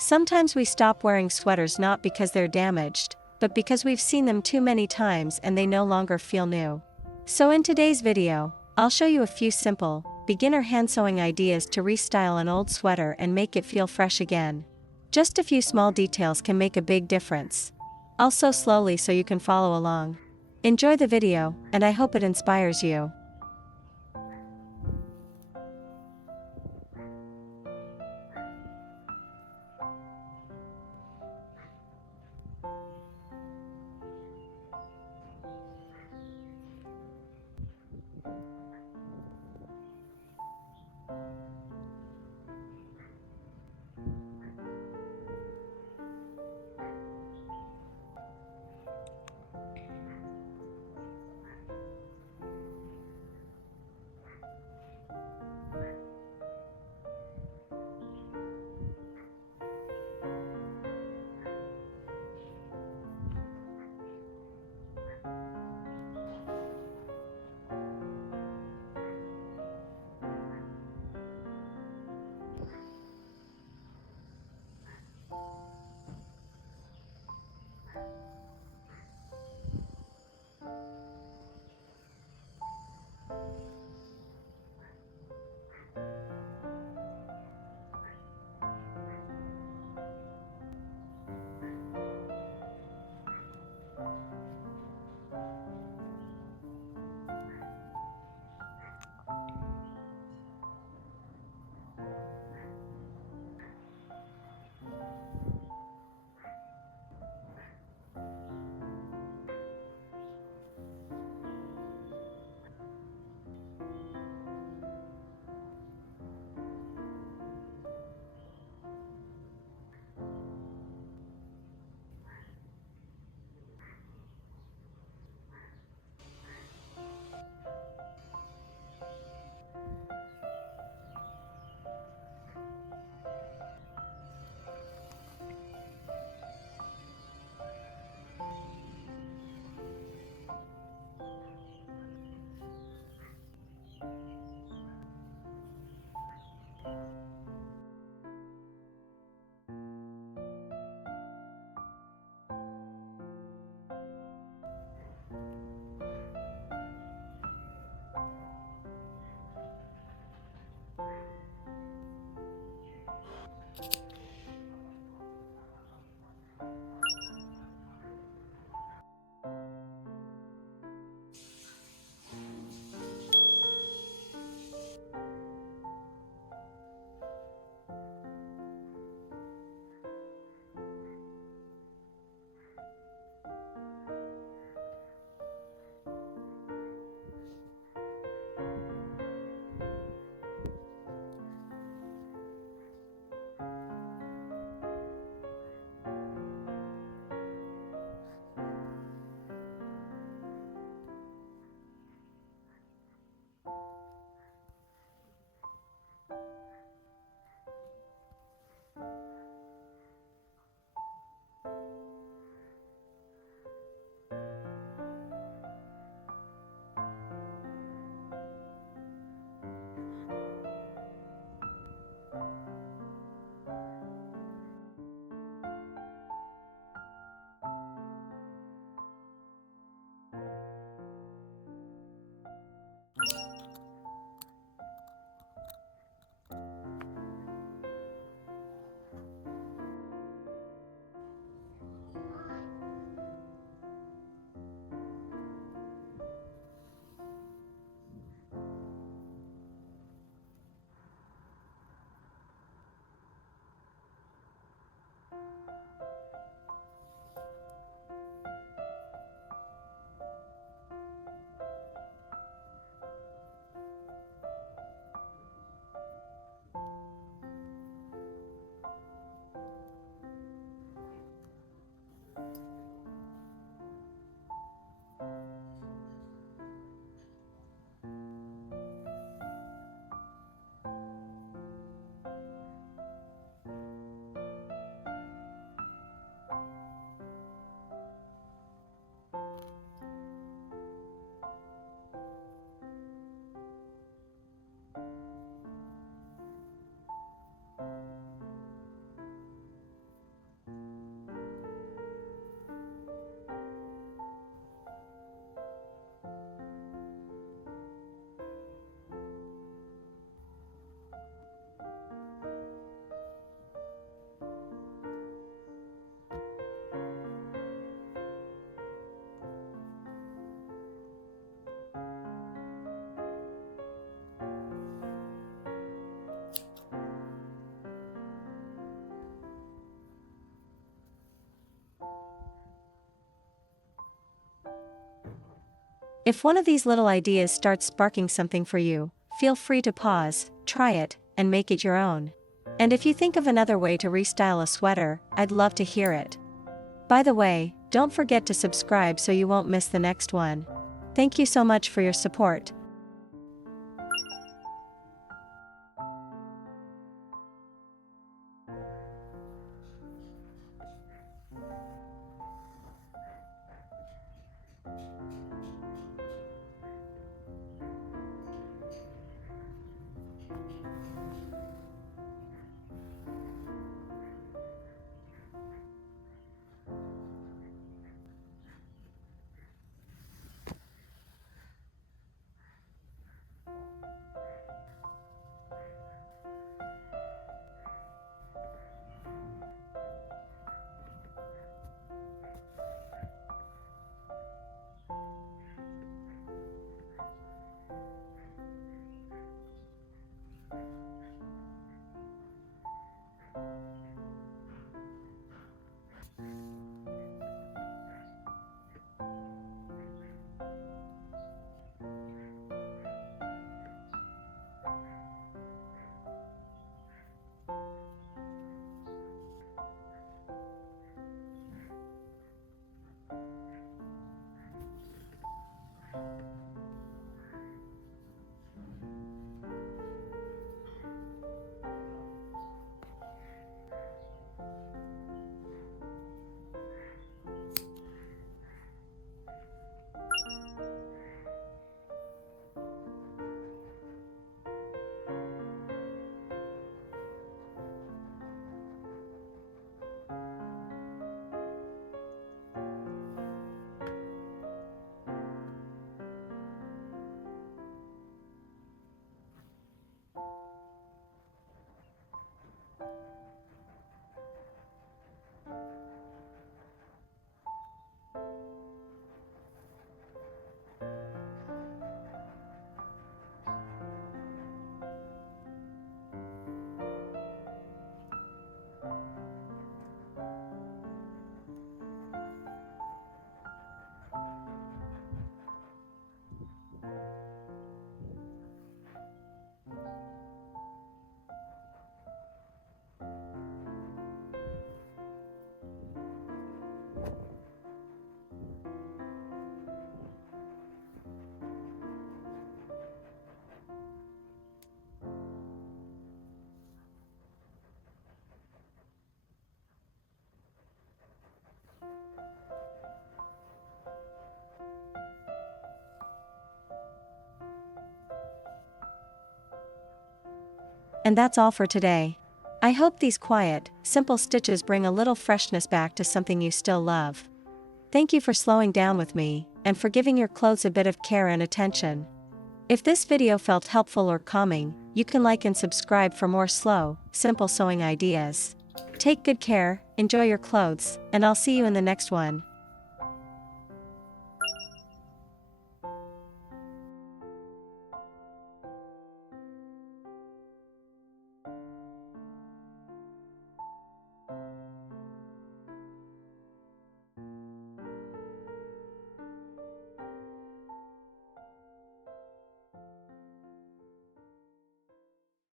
Sometimes we stop wearing sweaters not because they're damaged, but because we've seen them too many times and they no longer feel new. So in today's video, I'll show you a few simple, beginner hand sewing ideas to restyle an old sweater and make it feel fresh again. Just a few small details can make a big difference. I'll sew slowly so you can follow along. Enjoy the video, and I hope it inspires you. If one of these little ideas starts sparking something for you, feel free to pause, try it, and make it your own. And if you think of another way to restyle a sweater, I'd love to hear it. By the way, don't forget to subscribe so you won't miss the next one. Thank you so much for your support. And that's all for today. I hope these quiet, simple stitches bring a little freshness back to something you still love. Thank you for slowing down with me, and for giving your clothes a bit of care and attention. If this video felt helpful or calming, you can like and subscribe for more slow, simple sewing ideas. Take good care, enjoy your clothes, and I'll see you in the next one.